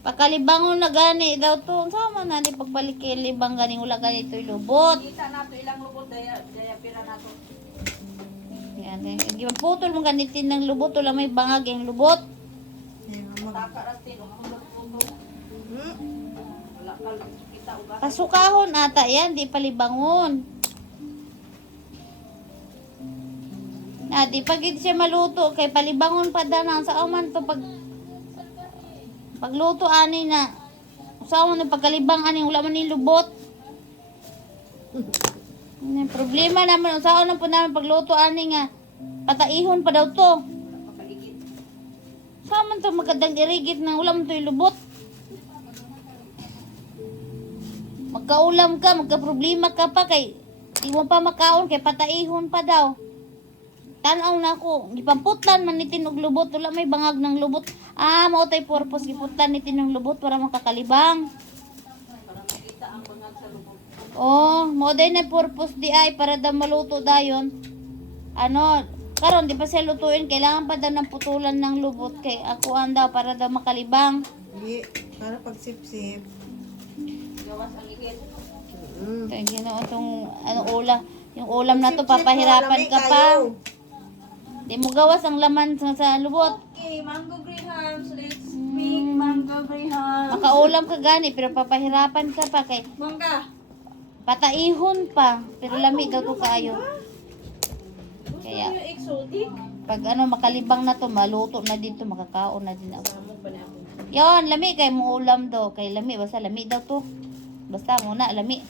Pakalibangon na gani daw to. Sama na ni pagbalik kay libang gani wala gani ito'y lubot. Kita nato ilang lubot daya pira nato. Yan eh. Giputol mo ganitin ng lubot wala may bangag yung lubot. Taka ratin umulot-ulot. Wala ka kita uga. Pasukahon ata yan, di palibangon. Di pag siya maluto kay palibangon pa danang sa aman to pagluto ani na usawa na pagkalibang ani wala man ni lubot. Problema naman usawa na po namin pagluto ani nga pataihon pa daw to. Sa man to magkadang irigit nang ulam to lubot. Magkaulam ka, magka-problema ka pa kay di mo pa makaon kay pataihon pa daw. Tanaw na ako, gipamputlan man ni tinog lubot, wala may bangag ng lubot. Mao tay purpose giputlan ni tinog lubot para makakalibang. Para makita ang bangag sa lubot. Mao day na purpose di ay para daw maluto dayon. Karon di pa siya lutuin, kailangan pa daw ng putulan ng lubot kay akuan daw para daw makalibang. Hindi, para pagsipsip. Gawas ang igit. Kaya ginawa tong yung ulam na to papahirapan ka pa. Di mo gawas ang laman sa lubot. Okay, mango grahams. Let's make mango grahams. Makaulam ka gani pero papahirapan ka pa kay Mangga. pataihon pa pero lami daw to kaayo. Gusto Kaya niyo exotic? pag makalibang na to maluto na dito makakaon na din ako. Samok pa na ako. Yon, lami kay mo ulam do kay lami basta lami daw to. Basta muna lami.